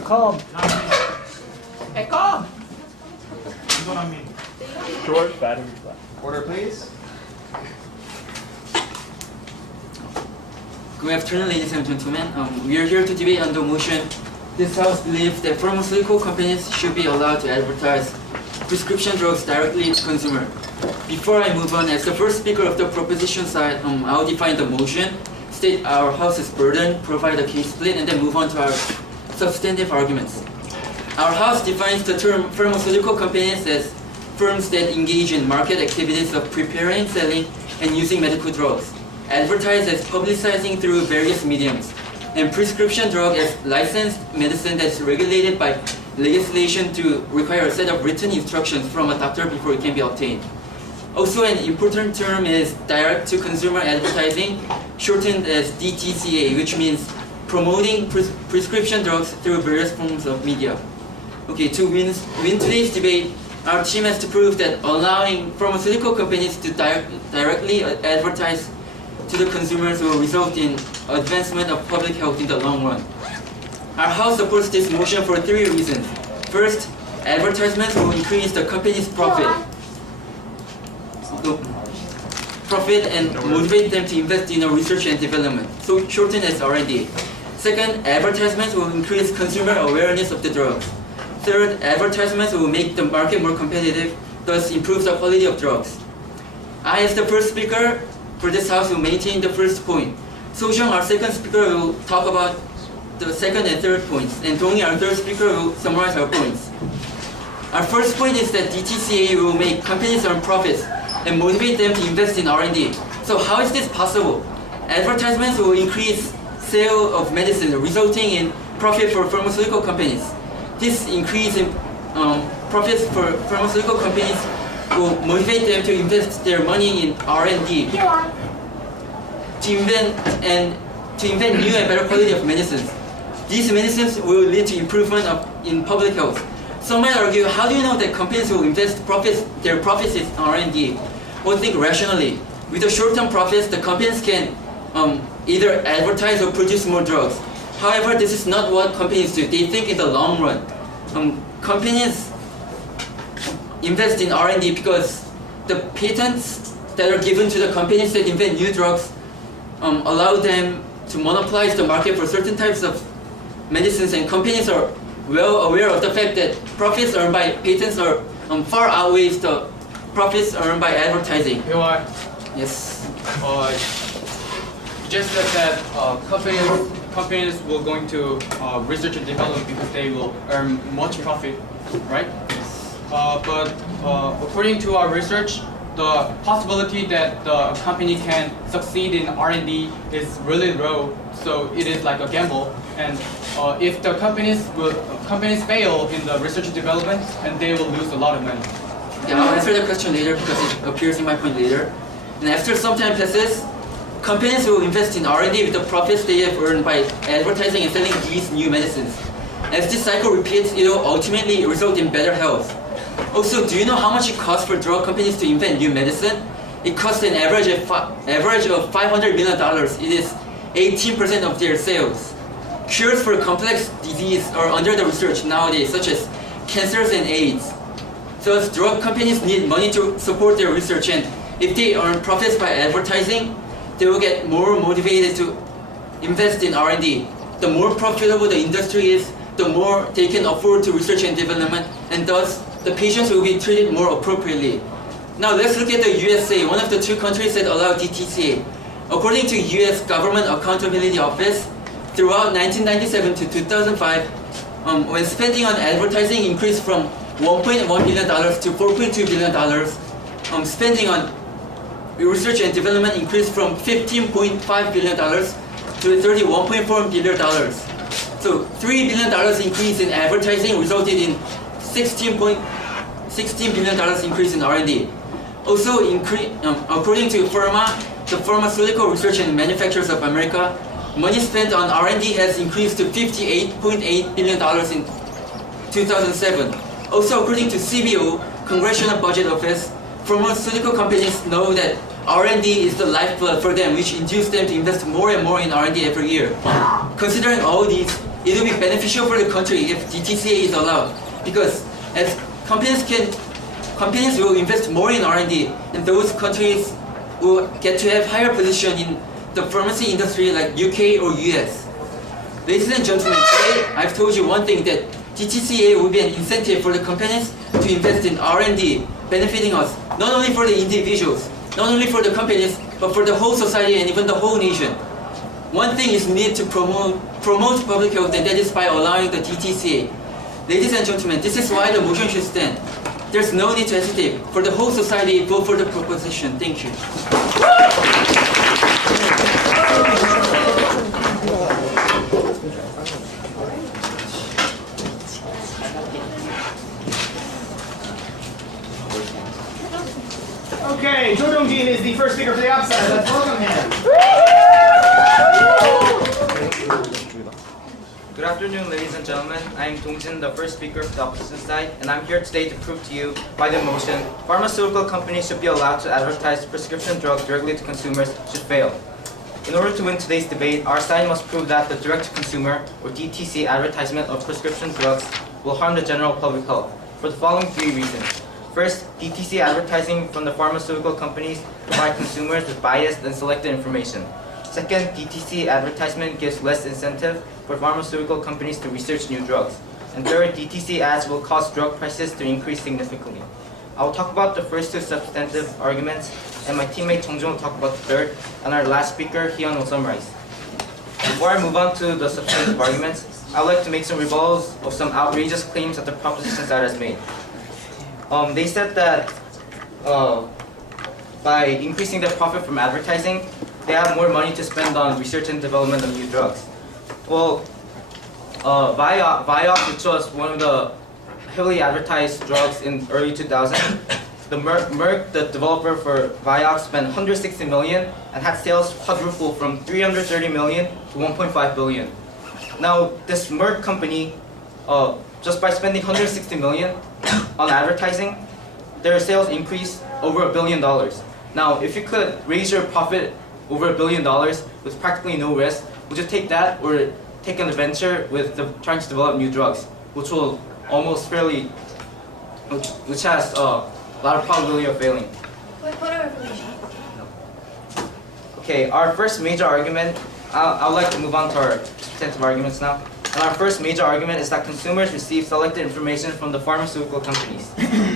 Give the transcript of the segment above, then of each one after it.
Come. Echo. Short battery life. Order, please. Good afternoon, ladies and gentlemen. We are here to debate on the motion. This House believes that pharmaceutical companies should be allowed to advertise prescription drugs directly to consumer. Before I move on, as the first speaker of the proposition side, I'll define the motion, state our House's burden, provide a case split, and then move on to our substantive arguments. Our House defines the term pharmaceutical companies as firms that engage in market activities of preparing, selling, and using medical drugs. Advertise as publicizing through various mediums, and prescription drug as licensed medicine that's regulated by legislation to require a set of written instructions from a doctor before it can be obtained. Also, an important term is direct-to-consumer advertising, shortened as DTCA, which means promoting prescription drugs through various forms of media. Okay, to win today's debate, our team has to prove that allowing pharmaceutical companies to directly advertise to the consumers will result in advancement of public health in the long run. Our House supports this motion for three reasons. First, advertisements will increase the company's profit and motivate them to invest in research and development, so shortened as R&D. Second, advertisements will increase consumer awareness of the drugs. Third, advertisements will make the market more competitive, thus improve the quality of drugs. I, as the first speaker for this House, will maintain the first point. So-Jung, our second speaker, will talk about the second and third points, and Dong-hee, our third speaker, will summarize our points. Our first point is that DTCA will make companies earn profits and motivate them to invest in R&D. So how is this possible? Advertisements will increase sale of medicine, resulting in profit for pharmaceutical companies. This increase in profits for pharmaceutical companies will motivate them to invest their money in R&D to invent new and better quality of medicines. These medicines will lead to improvement in public health. Some might argue, how do you know that companies will invest their profits in R&D? Well, think rationally. With the short-term profits, the companies can either advertise or produce more drugs. However, this is not what companies do. They think in the long run. Companies invest in R&D because the patents that are given to the companies that invent new drugs allow them to monopolize the market for certain types of medicines, and companies are well aware of the fact that profits earned by patents are far outweighs the profits earned by advertising. Daewon, Yes. you just said that companies will going to research and develop because they will earn much profit, right? But according to our research, the possibility that the company can succeed in R&D is really low. So it is like a gamble. And if the companies fail in the research and development, and they will lose a lot of money. Yeah, I'll answer the question later because it appears in my point later. And after some time passes, companies will invest in R&D with the profits they have earned by advertising and selling these new medicines. As this cycle repeats, it will ultimately result in better health. Also, do you know how much it costs for drug companies to invent new medicine? It costs an average of $500 million. It is 18% of their sales. Cures for complex disease are under the research nowadays, such as cancers and AIDS. Thus, drug companies need money to support their research, and if they earn profits by advertising, they will get more motivated to invest in R&D. The more profitable the industry is, the more they can afford to research and development, and thus the patients will be treated more appropriately. Now let's look at the USA, one of the two countries that allow DTCA. According to US Government Accountability Office, throughout 1997 to 2005, when spending on advertising increased from $1.1 billion to $4.2 billion, spending on research and development increased from $15.5 billion to $31.4 billion. So $3 billion increase in advertising resulted in $16 billion increase in R&D. Also, according to the Pharmaceutical Research and Manufacturers of America, money spent on R&D has increased to $58.8 billion in 2007. Also, according to CBO, Congressional Budget Office, pharmaceutical companies know that R&D is the lifeblood for them, which induces them to invest more and more in R&D every year. Considering all these it will be beneficial for the country if DTCA is allowed, because as companies will invest more in R&D, and those countries will get to have higher position in the pharmacy industry like UK or US. Ladies and gentlemen, today I've told you one thing, that DTCA will be an incentive for the companies to invest in R&D, benefiting us, not only for the individuals, not only for the companies, but for the whole society and even the whole nation. One thing is needed to promote public health, and that is by allowing the DTCA. Ladies and gentlemen, this is why the motion should stand. There's no need to hesitate. For the whole society, vote for the proposition. Thank you. Okay, Jo Dong-jin is the first speaker for the upside. Let's welcome him. Good afternoon, ladies and gentlemen. I am Dong-jin, the first speaker of the opposition side, and I'm here today to prove to you, by the motion, pharmaceutical companies should be allowed to advertise prescription drugs directly to consumers should fail. In order to win today's debate, our side must prove that the direct-to-consumer, or DTC, advertisement of prescription drugs will harm the general public health, for the following three reasons. First, DTC advertising from the pharmaceutical companies provide consumers with biased and selected information. Second, DTC advertisement gives less incentive for pharmaceutical companies to research new drugs. And third, DTC ads will cause drug prices to increase significantly. I will talk about the first two substantive arguments, and my teammate Jong-jun will talk about the third, and our last speaker, Hyun, will summarize. Before I move on to the substantive arguments, I would like to make some rebuttals of some outrageous claims that the proposition side has made. They said that by increasing their profit from advertising, they have more money to spend on research and development of new drugs. Well, Vioxx, which was one of the heavily advertised drugs in early 2000, the Merck, the developer for Vioxx, spent 160 million and had sales quadruple from 330 million to 1.5 billion. Now, this Merck company, just by spending 160 million on advertising, their sales increased over $1 billion. Now, if you could raise your profit over $1 billion with practically no risk, would you take that or take an adventure with trying to develop new drugs, which will which has a lot of probability of failing? Okay, our first major argument, I would like to move on to our substantive arguments now. And our first major argument is that consumers receive selected information from the pharmaceutical companies.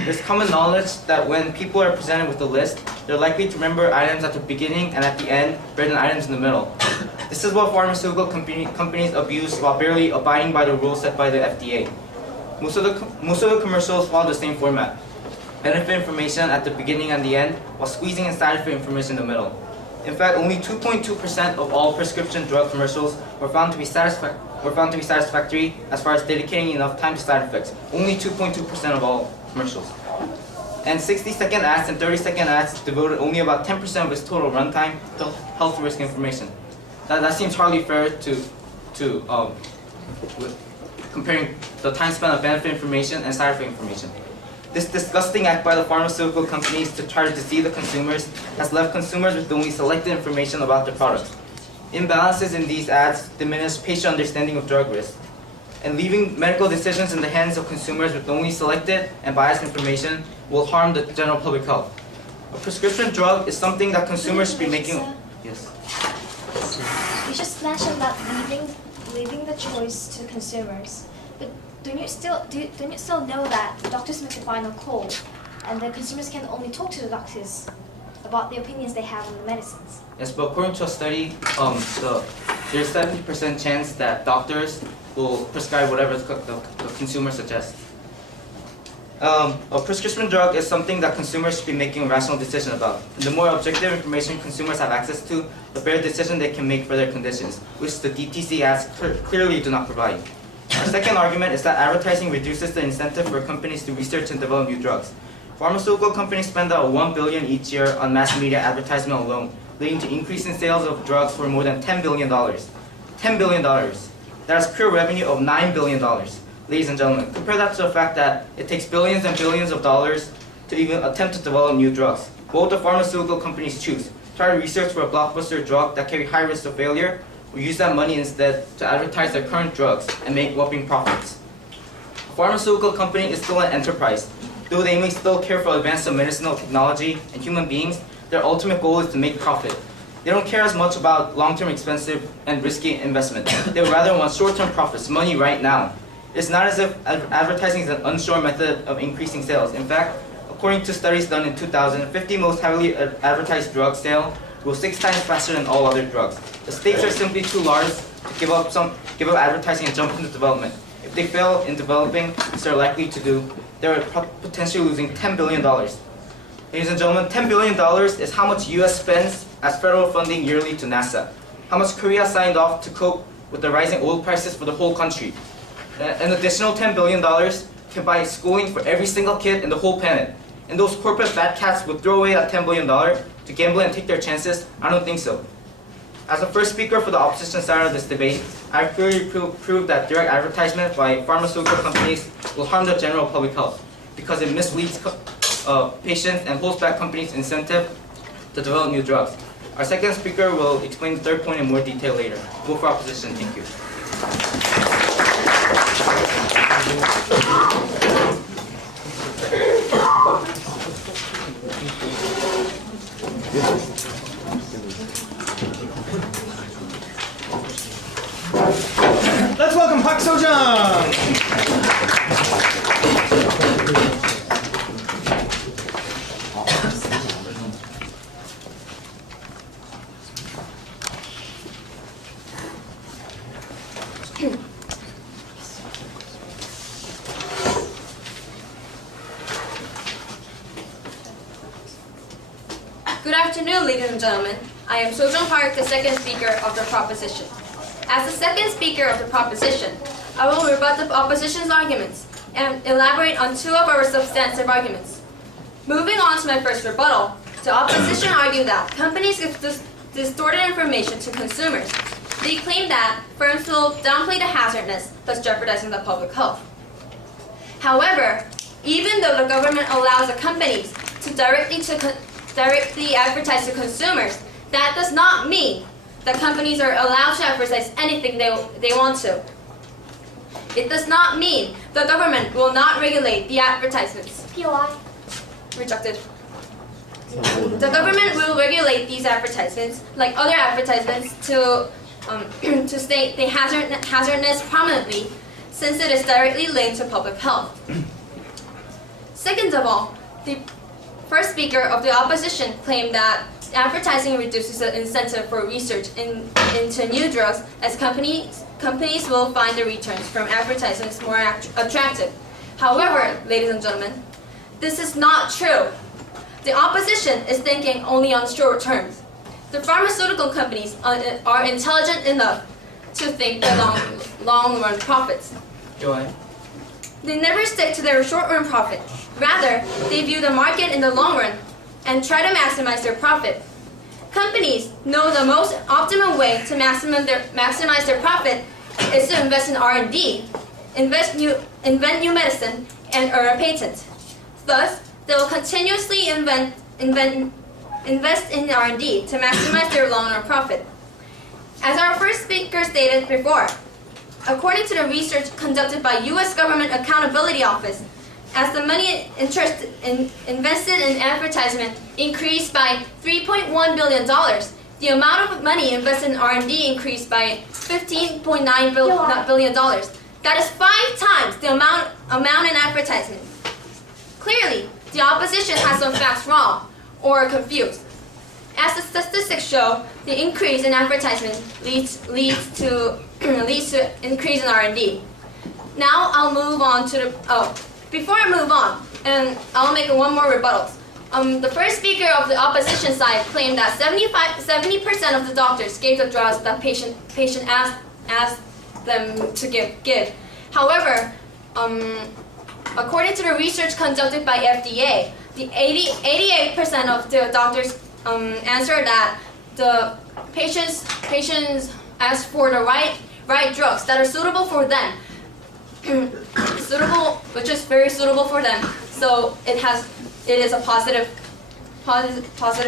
There's common knowledge that when people are presented with a list, they're likely to remember items at the beginning and at the end rather than items in the middle. This is what pharmaceutical companies abuse while barely abiding by the rules set by the FDA. Most of the commercials follow the same format. Benefit information at the beginning and the end, while squeezing in side effect information in the middle. In fact, only 2.2% of all prescription drug commercials were found to be satisfactory as far as dedicating enough time to side effects. Only 2.2% of all commercials. And 60-second ads and 30-second ads devoted only about 10% of its total runtime to health risk information. That seems hardly fair to comparing the time spent on benefit information and side effect information. This disgusting act by the pharmaceutical companies to try to deceive the consumers has left consumers with only selected information about the products. Imbalances in these ads diminish patient understanding of drug risk. And leaving medical decisions in the hands of consumers with only selected and biased information will harm the general public health. A prescription drug is something that consumers should be making. Yes. You just mentioned about leaving the choice to consumers. But don't you still know that the doctors make the final call, and the consumers can only talk to the doctors about the opinions they have on the medicines? Yes, but according to a study, there's 70% chance that doctors will prescribe whatever the consumer suggests. A prescription drug is something that consumers should be making a rational decision about. And the more objective information consumers have access to, the better decision they can make for their conditions, which the DTC ads clearly do not provide. Our second argument is that advertising reduces the incentive for companies to research and develop new drugs. Pharmaceutical companies spend about $1 billion each year on mass media advertisement alone, leading to increase in sales of drugs for more than $10 billion. $10 billion. That is pure revenue of $9 billion. Ladies and gentlemen, compare that to the fact that it takes billions and billions of dollars to even attempt to develop new drugs. What would the pharmaceutical companies choose? Try to research for a blockbuster drug that carry high risk of failure, will use that money instead to advertise their current drugs and make whopping profits. A pharmaceutical company is still an enterprise. Though they may still care for advances of medicinal technology and human beings, their ultimate goal is to make profit. They don't care as much about long-term expensive and risky investment. They would rather want short-term profits, money right now. It's not as if advertising is an unsure method of increasing sales. In fact, according to studies done in 2000, 50 most heavily advertised drug sales grow 6 times faster than all other drugs. The stakes are simply too large to give up advertising and jump into development. If they fail in developing, as they're likely to do, they're potentially losing $10 billion. Ladies and gentlemen, $10 billion is how much US spends as federal funding yearly to NASA. How much Korea signed off to cope with the rising oil prices for the whole country. An additional $10 billion can buy schooling for every single kid in the whole planet. And those corporate fat cats would throw away that $10 billion to gamble and take their chances? I don't think so. As the first speaker for the opposition side of this debate, I clearly proved that direct advertisement by pharmaceutical companies will harm the general public health because it misleads patients and holds back companies' incentive to develop new drugs. Our second speaker will explain the third point in more detail later. Vote for opposition. Thank you. Let's welcome Park Seo-jung. Good afternoon, ladies and gentlemen. I am Seo-jung Park, the second speaker of the proposition. As the second speaker of the proposition, I will rebut the opposition's arguments and elaborate on 2 of our substantive arguments. Moving on to my first rebuttal, the opposition argued that companies give distorted information to consumers. They claim that firms will downplay the hazardness, thus jeopardizing the public health. However, even though the government allows the companies to directly advertise to consumers, that does not mean that companies are allowed to advertise anything they want to. It does not mean the government will not regulate the advertisements. POI. Rejected. The government will regulate these advertisements, like other advertisements, to state the hazardness prominently, since it is directly linked to public health. Second of all, the first speaker of the opposition claimed that advertising reduces the incentive for research into new drugs, as companies will find the returns from advertisements more attractive. However, ladies and gentlemen, this is not true. The opposition is thinking only on short terms. The pharmaceutical companies are intelligent enough to think the long-run profits. Joy. They never stick to their short-run profit. Rather, they view the market in the long run and try to maximize their profit. Companies know the most optimum way to maximize their profit is to invest in R&D, invent new medicine, and earn a patent. Thus, they will continuously invest in R&D to maximize their long-run profit. As our first speaker stated before, according to the research conducted by U.S. Government Accountability Office, as the money invested in advertisement increased by $3.1 billion, the amount of money invested in R&D increased by $15.9 billion. That is 5 times the amount in advertisement. Clearly, the opposition has some facts wrong or confused. As the statistics show, the increase in advertisement leads to increase in R&D. Now I'll move on to before I move on, and I'll make one more rebuttal. The first speaker of the opposition side claimed that 70% of the doctors gave the drugs that patient asked them to give. However, according to the research conducted by FDA, the 88% of the doctors answered that the patients asked for the right drugs that are suitable for them. Which is very suitable for them. So it is a positive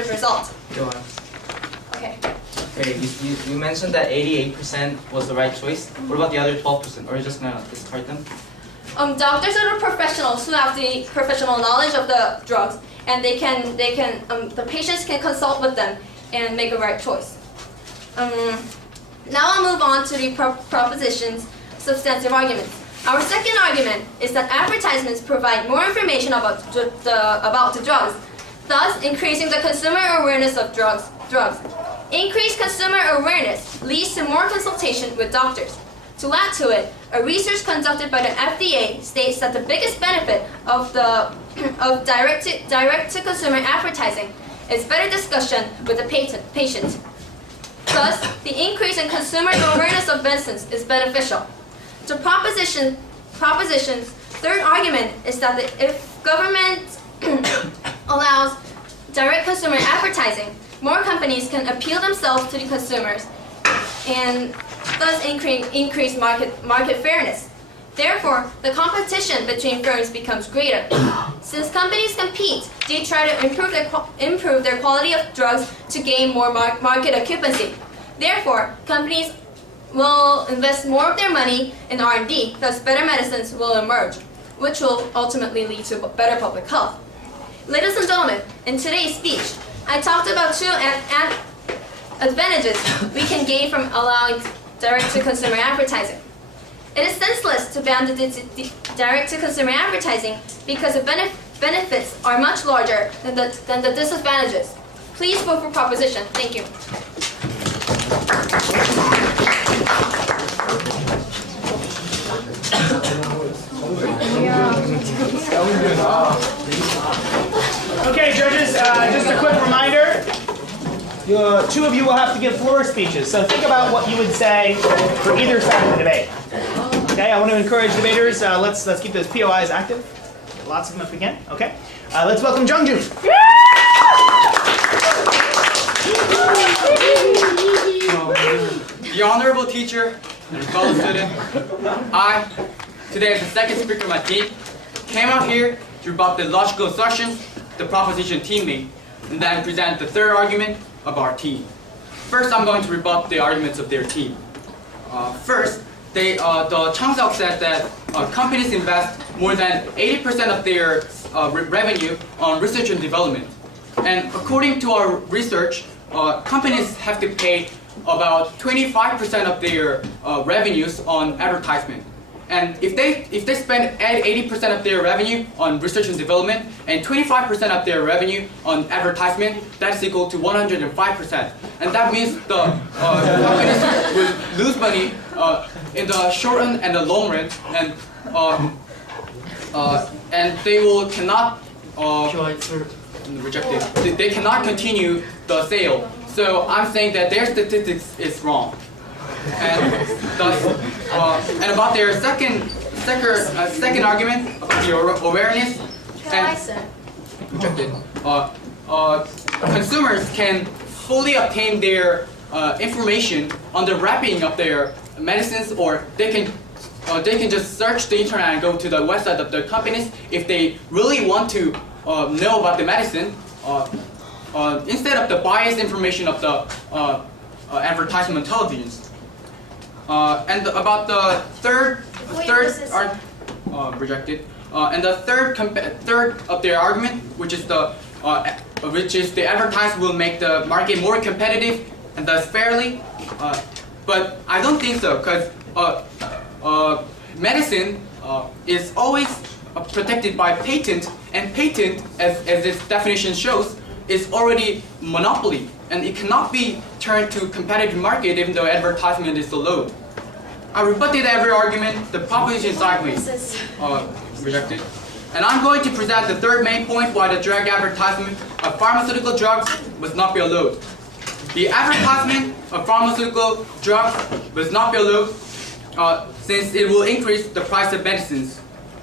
result. Go on. Okay. Okay, you mentioned that 88% was the right choice. What about the other 12%? Or are you just gonna discard them? Doctors are the professionals who have the professional knowledge of the drugs, and the patients can consult with them and make a right choice. Now I'll move on to the proposition's substantive arguments. Our second argument is that advertisements provide more information about the drugs, thus increasing the consumer awareness of drugs. Increased consumer awareness leads to more consultation with doctors. To add to it, a research conducted by the FDA states that the biggest benefit of direct-to-consumer advertising is better discussion with the patient. Thus, the increase in consumer awareness of medicines is beneficial. The proposition's third argument is that if government allows direct consumer advertising, more companies can appeal themselves to the consumers and thus increase market fairness. Therefore, the competition between firms becomes greater. Since companies compete, they try to improve their quality of drugs to gain more market occupancy. Therefore, companies will invest more of their money in R&D, thus better medicines will emerge, which will ultimately lead to better public health. Ladies and gentlemen, in today's speech, I talked about two advantages we can gain from allowing direct-to-consumer advertising. It is senseless to ban the direct-to-consumer advertising because the benefits are much larger than the disadvantages. Please vote for proposition. Thank you. Okay, judges, just a quick reminder. Two of you will have to give floor speeches, so think about what you would say for either side of the debate. Okay, I want to encourage debaters. Let's keep those POIs active. Get lots of them if we can. Okay, let's welcome Jungjoon. The honorable teacher and fellow student, I, today as the second speaker of my team, came out here to rebut the logical assertions the proposition team made, and then present the third argument of our team. First, I'm going to rebut the arguments of their team. First, the Changseok said that companies invest more than 80% of their revenue on research and development. And according to our research, companies have to pay about 25% of their revenues on advertisement. And if they spend 80% of their revenue on research and development and 25% of their revenue on advertisement, that's equal to 105%. And that means the companies will lose money in the short run and the long run, and they will cannot They cannot continue the sale. So I'm saying that their statistics is wrong. And thus, and about their second argument about the awareness and rejected. Consumers can fully obtain their information on the wrapping of their medicines, or they can just search the internet and go to the website of the companies if they really want to know about the medicine, instead of the biased information of the advertisement televisions. And about the third rejected, and the third of their argument, which is the advertise will make the market more competitive and thus fairly. But I don't think so, because medicine is always protected by patent, and patent, as its definition shows, is already monopoly, and it cannot be turned to competitive market even though advertisement is allowed. I rebutted every argument. The proposition is sideways, rejected. And I'm going to present the third main point why the direct advertisement of pharmaceutical drugs must not be allowed. The advertisement of pharmaceutical drugs must not be allowed since it will increase the price of medicines.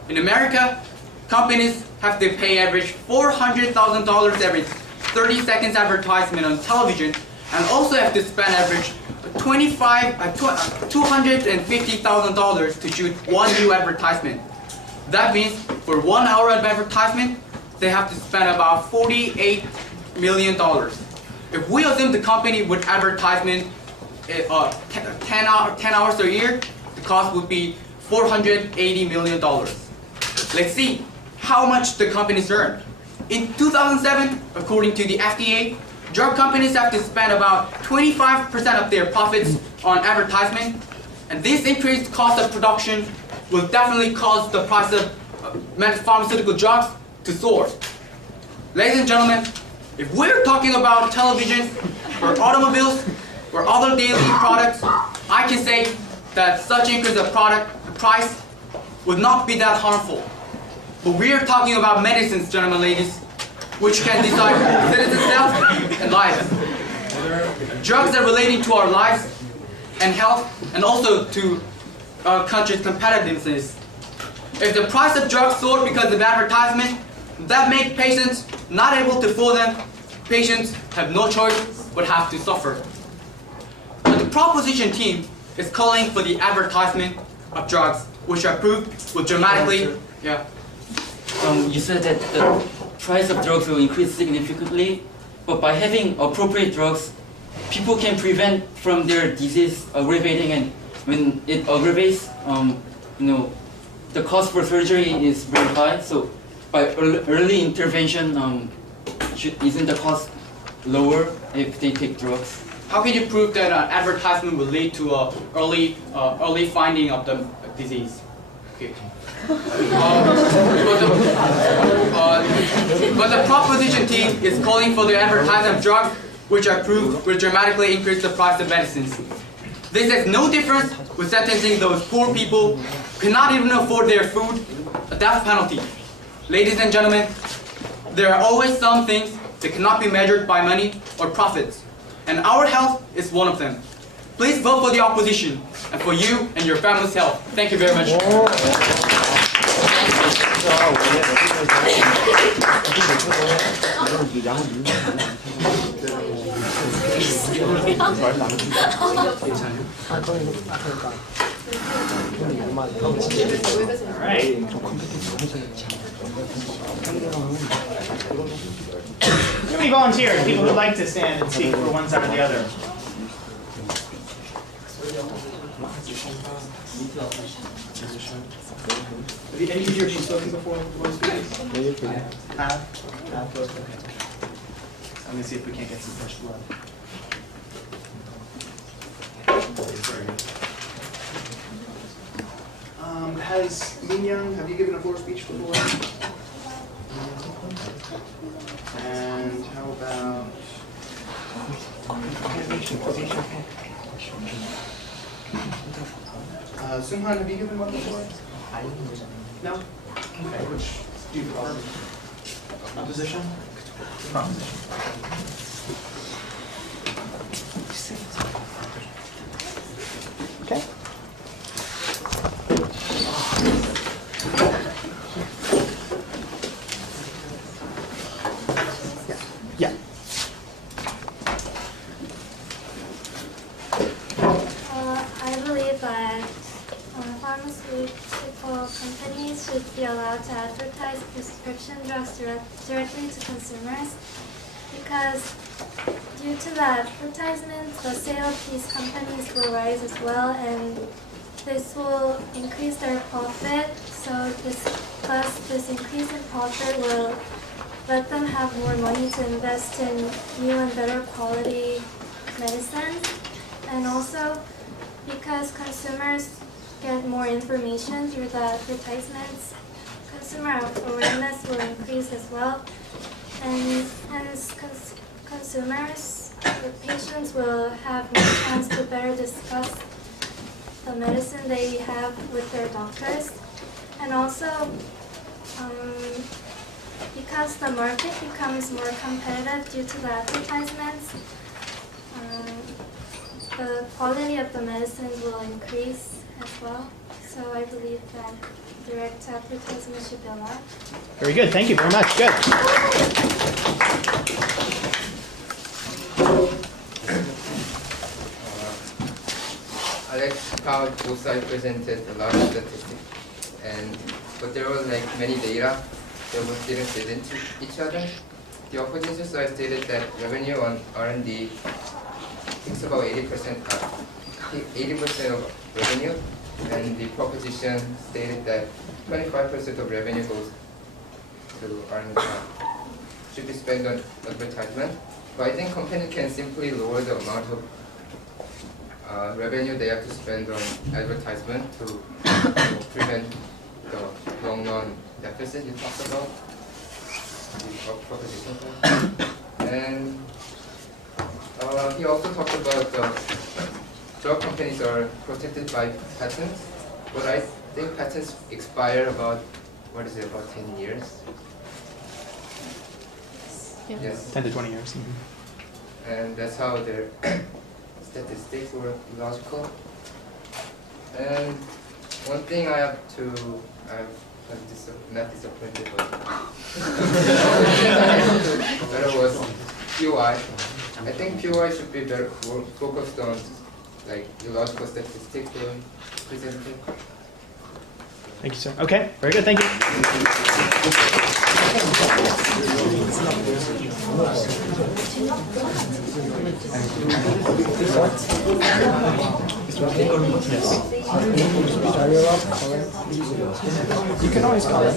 In America, companies have to pay average $400,000 every 30 seconds advertisement on television, and also have to spend average $250,000 to shoot one new advertisement. That means for 1 hour of advertisement, they have to spend about $48 million. If we assume the company would advertisement 10 hours a year, the cost would be $480 million. Let's see how much the companies earned. In 2007, according to the FDA, drug companies have to spend about 25% of their profits on advertisement, and this increased cost of production will definitely cause the price of pharmaceutical drugs to soar. Ladies and gentlemen, if we're talking about television or automobiles or other daily products, I can say that such increase of product price would not be that harmful. But we are talking about medicines, gentlemen, ladies, which can decide citizens' health and lives. Drugs are relating to our lives and health, and also to our country's competitiveness. If the price of drugs soar because of advertisement, that makes patients not able to afford them. Patients have no choice but have to suffer. But the proposition team is calling for the advertisement of drugs, which are approved will dramatically, You said that the price of drugs will increase significantly, but by having appropriate drugs, people can prevent from their disease aggravating, and when it aggravates, the cost for surgery is very high. So by early intervention, isn't the cost lower if they take drugs? How can you prove that advertisement will lead to early finding of the disease? Okay. But the proposition team is calling for the advertisement of drugs which are proved will dramatically increase the price of medicines. This has no difference with sentencing those poor people who cannot even afford their food, a death penalty. Ladies and gentlemen, there are always some things that cannot be measured by money or profits, and our health is one of them. Please vote for the opposition and for you and your family's health. Thank you very much. All right. How many volunteers, people who'd like to stand and speak for one side or the other? Have any of you spoken before? Have? Okay. I'm going to see if we can't get some fresh blood. Has Min Young, have you given a floor speech before? And how about Sunghan, have you given one before? No? Okay, which do you prefer? Proposition? Proposition. Okay. Yeah. I believe that pharmaceutical companies should be allowed to advertise prescription drugs directly to consumers, because due to the advertisement, the sale of these companies will rise as well, and this will increase their profit. So this increase in profit will let them have more money to invest in new and better quality medicines. And also, because consumers get more information through the advertisements, consumer awareness will increase as well. And hence, consumers, the patients will have more chance to better discuss the medicine they have with their doctors. And also, because the market becomes more competitive due to the advertisements, the quality of the medicines will increase as well. So I believe that direct advertisement should be allowed. Very good. Thank you very much. Good. Alex, how both sides presented a lot of statistics, but there were like many data that didn't fit into each other. the opposition side stated that revenue on R&D takes about 80% of revenue, and the proposition stated that 25% of revenue goes to R&D, should be spent on advertisement. But I think companies can simply lower the amount of revenue they have to spend on advertisement to prevent the long-run deficit you talked about, the proposition. And he also talked about drug companies are protected by patents, but I think patents expire about, what is it, about 10 years? Yeah. Yes. 10 to 20 years. And that's how their statistics were logical. And one thing I'm not disappointed, but better was POI. I think POI should be better focused on like the logical statistics presented. Thank you, sir. Okay, very good. Thank you. You can always call it.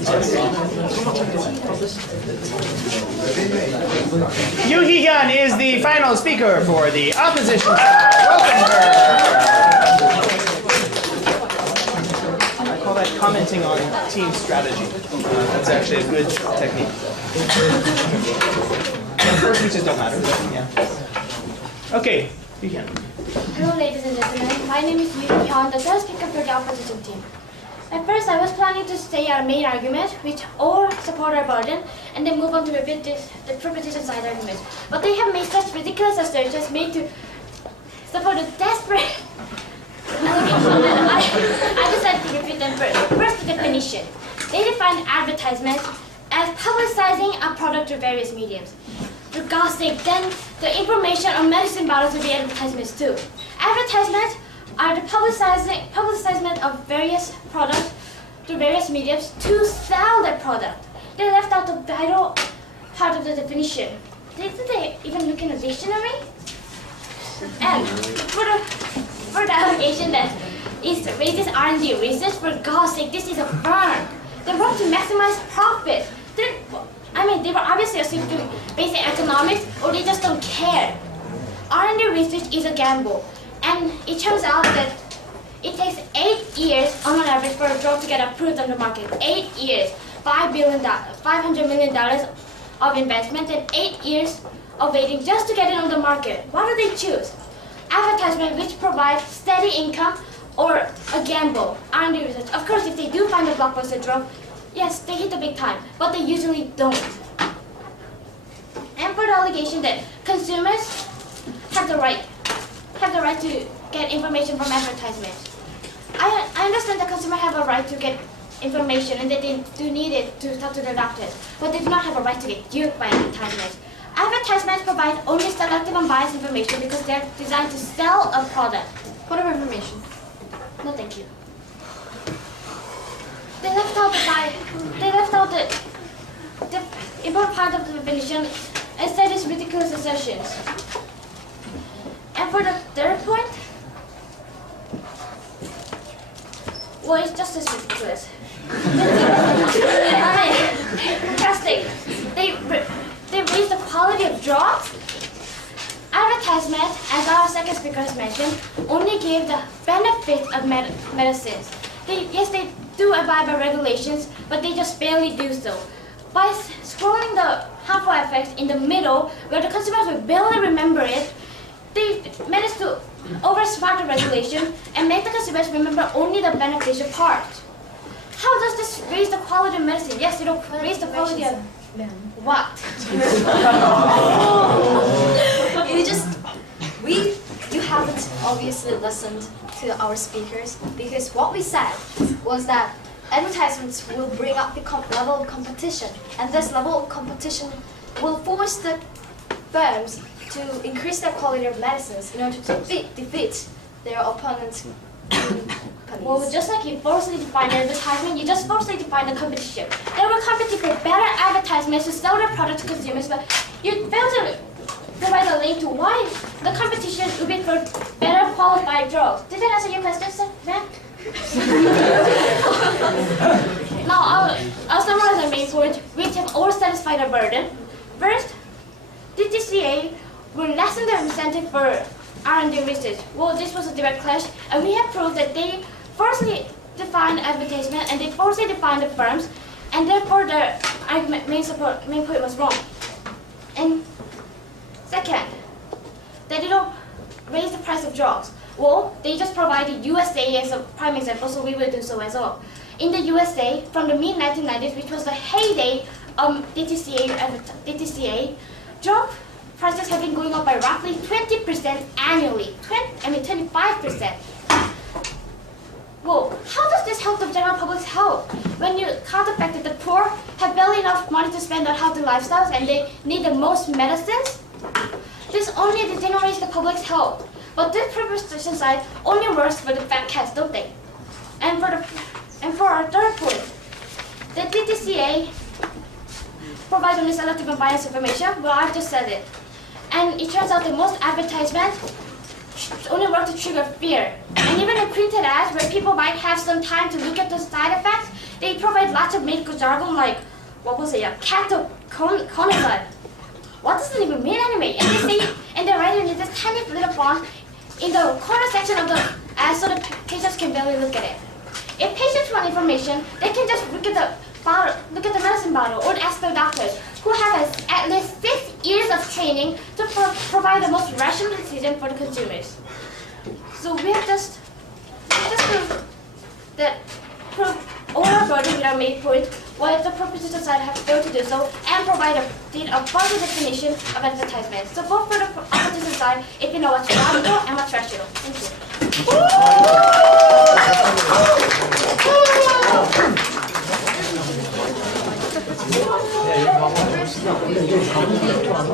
Yoo Hee-hyun is the final speaker for the opposition side. Welcome her. I call that commenting on team strategy. That's actually a good technique. First speeches don't matter, but yeah. Okay, begin. Hello, ladies and gentlemen. My name is Yoo Hee-hyun, the third speaker for the opposition team. At first, I was planning to say our main argument, which all support our burden, and then move on to repeat the proposition side argument. But they have made such ridiculous assertions made to support a desperate allegation that I decided to repeat them first. First, the definition. They define advertisement as publicizing a product through various mediums. For God's sake, then the information on medicine bottles will be advertisements too. Advertisements are the publicizement of various products through various mediums to sell their product. They left out the vital part of the definition. Did they even look in a dictionary? And for the allegation that it raises R&D research, for God's sake, this is a firm. They want to maximize profit. They were obviously assuming basic economics, or they just don't care. R&D research is a gamble, and it turns out that it takes 8 years on average for a drug to get approved on the market. 8 years, $500 million of investment, and 8 years of waiting just to get it on the market. What do they choose? Advertisement, which provides steady income, or a gamble, R&D research. Of course, if they do find a blockbuster drug, yes, they hit the big time, but they usually don't. And for the allegation that consumers have the right to get information from advertisements. I understand that consumers have a right to get information and that they do need it to talk to their doctors, but they do not have a right to get duped by advertisements. Advertisements provide only selective and biased information because they're designed to sell a product. Whatever information. No, thank you. They left out the important part of the definition and said it's ridiculous assertions. And for the third point, well, it's just as ridiculous. They raise the quality of drugs. Advertisement, as our second speaker has mentioned, only gave the benefit of medicines. Yes, they do abide by regulations, but they just barely do so. By scrolling the harmful effects in the middle, where the consumers will barely remember it, they managed to oversmart the regulation and make the consumers remember only the beneficial part. How does this raise the quality of medicine? Yes, it'll raise the quality of what? You haven't obviously listened to our speakers, because what we said was that advertisements will bring up the level of competition, and this level of competition will force the firms to increase their quality of medicines in order to defeat their opponents in companies? Well, just like you falsely define advertisement, you just falsely define the competition. There were competing for better advertisements to sell their product to consumers, but you failed to provide a link to why the competition would be for better qualified drugs. Did that answer your question, sir, ma'am? Now, I'll summarize the main point. We have all satisfied the burden. First, DTCA will lessen the incentive for R&D research. Well, this was a direct clash, and we have proved that they falsely defined advertisement and they falsely defined the firms, and therefore the main point was wrong. And second, they didn't raise the price of drugs. Well, they just provided USA as a prime example, so we will do so as well. In the USA, from the mid-1990s, which was the heyday of DTCA, drug prices have been going up by roughly 20% annually. 25%. Well, how does this help the general public's health? When you count the fact that the poor have barely enough money to spend on healthy lifestyles and they need the most medicines? This only degenerates the public's health. But this proposition side only works for the fat cats, don't they? And for our third point, the DTCA provides only selective and biased information. Well, I've just said it. And it turns out that most advertisements only work to trigger fear. And even in printed ads, where people might have some time to look at the side effects, they provide lots of medical jargon like, what was it, catoconazole. What does it even mean anyway? And they say, and they're writing in this tiny little font in the corner section of the ad so the patients can barely look at it. If patients want information, they can just look at the medicine bottle or ask their doctors, who have at least 6 years of training to provide the most rational decision for the consumers. So we have just proved that all our burden with our main point, while the proposition side have failed to do so, and provide a further definition of advertisement. So both for the opposition side, if you know what's logical and what's rational. Thank you.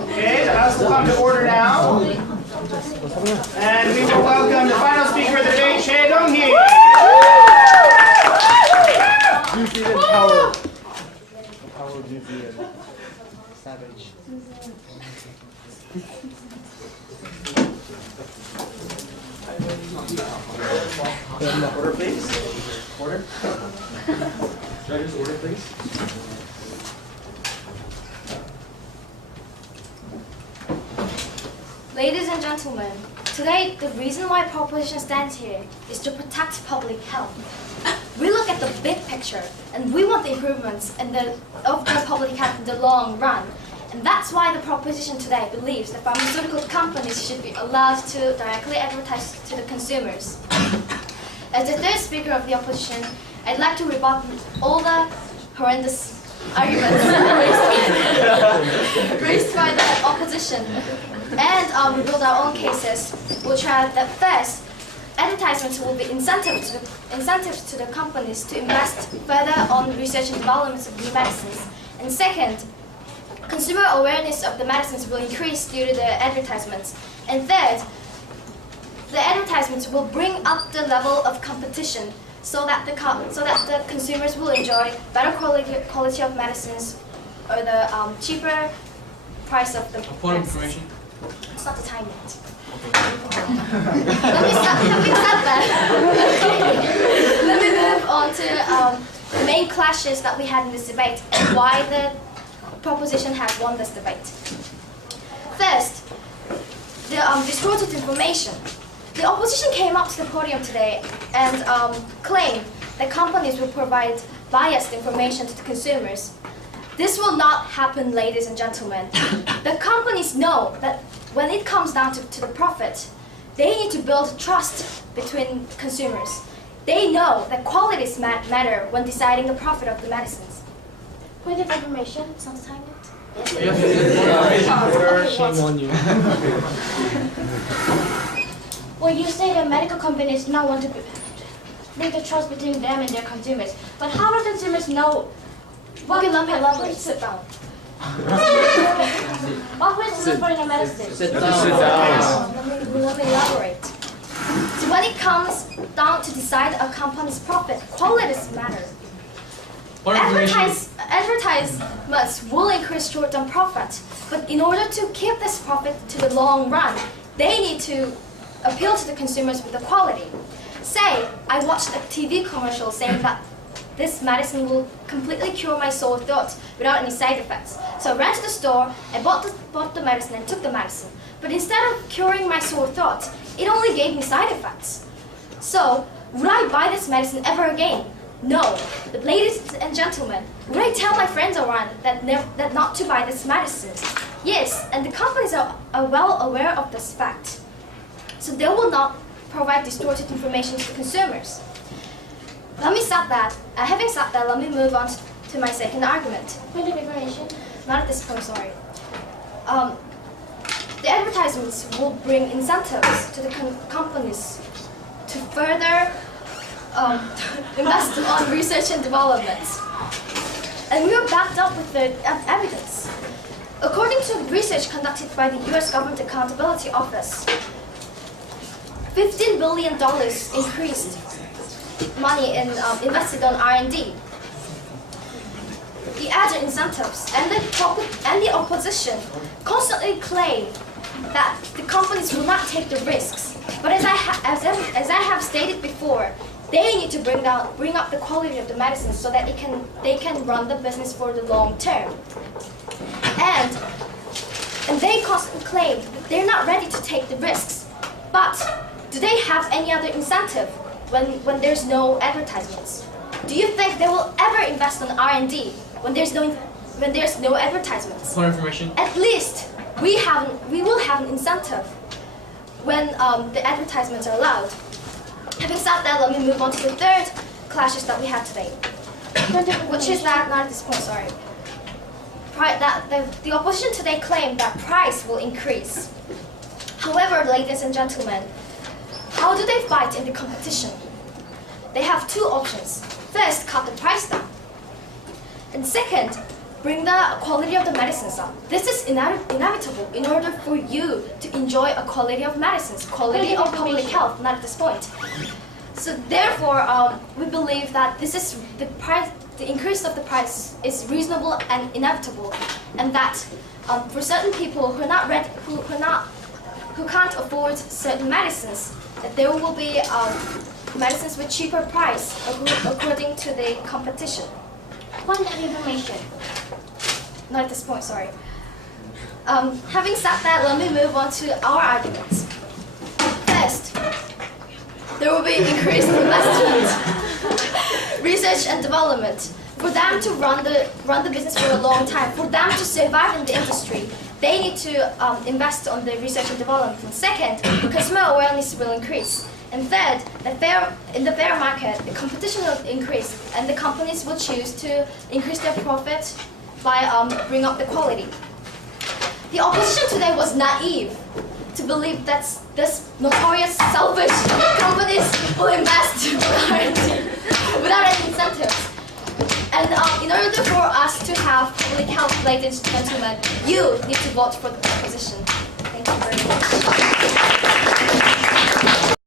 Okay, the House will come to order now. And we will welcome the final speaker of the debate, Chae Dong-hee. New Zealand power. The power of New Zealand. Savage. Order, please. Order. Judges, order, please. Ladies and gentlemen, today the reason why proposition stands here is to protect public health. We look at the big picture, and we want the improvements of the public health in the long run. And that's why the proposition today believes that pharmaceutical companies should be allowed to directly advertise to the consumers. As the third speaker of the opposition, I'd like to rebut all the horrendous arguments raised by the opposition and rebuild our own cases, which are that first, advertisements will be incentives to the companies to invest further on research and development of new medicines. And second, consumer awareness of the medicines will increase due to the advertisements. And third, the advertisements will bring up the level of competition so that the consumers will enjoy better quality of medicines or the cheaper price of the Point of medicines. information. It's not the time yet. Let me move on to the main clashes that we had in this debate and why the proposition has won this debate. First, the distorted information. The opposition came up to the podium today and claimed that companies will provide biased information to the consumers. This will not happen, ladies and gentlemen. The companies know that when it comes down to the profit, they need to build trust between consumers. They know that qualities matter when deciding the profit of the medicines. Point of information, it's not time yet? Yes. Shame on you. Well, you say that medical companies now want to make the trust between them and their consumers. But how do consumers know what elaborate? Sit down. What ways to look for in a medicine? Sit down. Let me elaborate. So when it comes down to decide a company's profit, quality matters. Advertisements will increase short-term profit, but in order to keep this profit to the long run, they need to appeal to the consumers with the quality. Say, I watched a TV commercial saying that this medicine will completely cure my sore throat without any side effects. So I ran to the store, I bought the medicine and took the medicine. But instead of curing my sore throat, it only gave me side effects. So, would I buy this medicine ever again? No. But ladies and gentlemen, would I tell my friends around that not to buy this medicine? Yes, and the companies are well aware of this fact. So they will not provide distorted information to the consumers. Having said that, let me move on to my second argument. Point of information. Not at this point, sorry. The advertisements will bring incentives to the companies to further invest on research and development. And we are backed up with the evidence. According to research conducted by the US Government Accountability Office, $15 billion increased money invested on R&D. The other incentives and the opposition constantly claim that the companies will not take the risks. But as I have stated before, they need to bring up the quality of the medicine so that they can run the business for the long term. And they constantly claim that they're not ready to take the risks. But do they have any other incentive when there's no advertisements? Do you think they will ever invest on R&D when there's no advertisements? For information. At least we will have an incentive when the advertisements are allowed. Having said that, let me move on to the third clashes that we had today, which is that, not at this point, sorry. The opposition today claimed that price will increase. However, ladies and gentlemen, how do they fight in the competition? They have two options. First, cut the price down. And second, bring the quality of the medicines up. This is inevitable in order for you to enjoy a quality of medicines, quality of public health, not at this point. So therefore, we believe that this is the increase of the price is reasonable and inevitable, and that for certain people who can't afford certain medicines, that there will be medicines with cheaper price according to the competition. Point of information. Not at this point, sorry. Having said that, let me move on to our arguments. First, there will be increased investment, research and development. For them to run the business for a long time, for them to survive in the industry, they need to invest on the research and development. And second, consumer awareness will increase. And third, in the fair market, the competition will increase, and the companies will choose to increase their profit by bringing up the quality. The opposition today was naive to believe that this notorious selfish companies will invest without any incentives. And in order for us to have public health, ladies and gentlemen, you need to vote for the opposition. Thank you very much.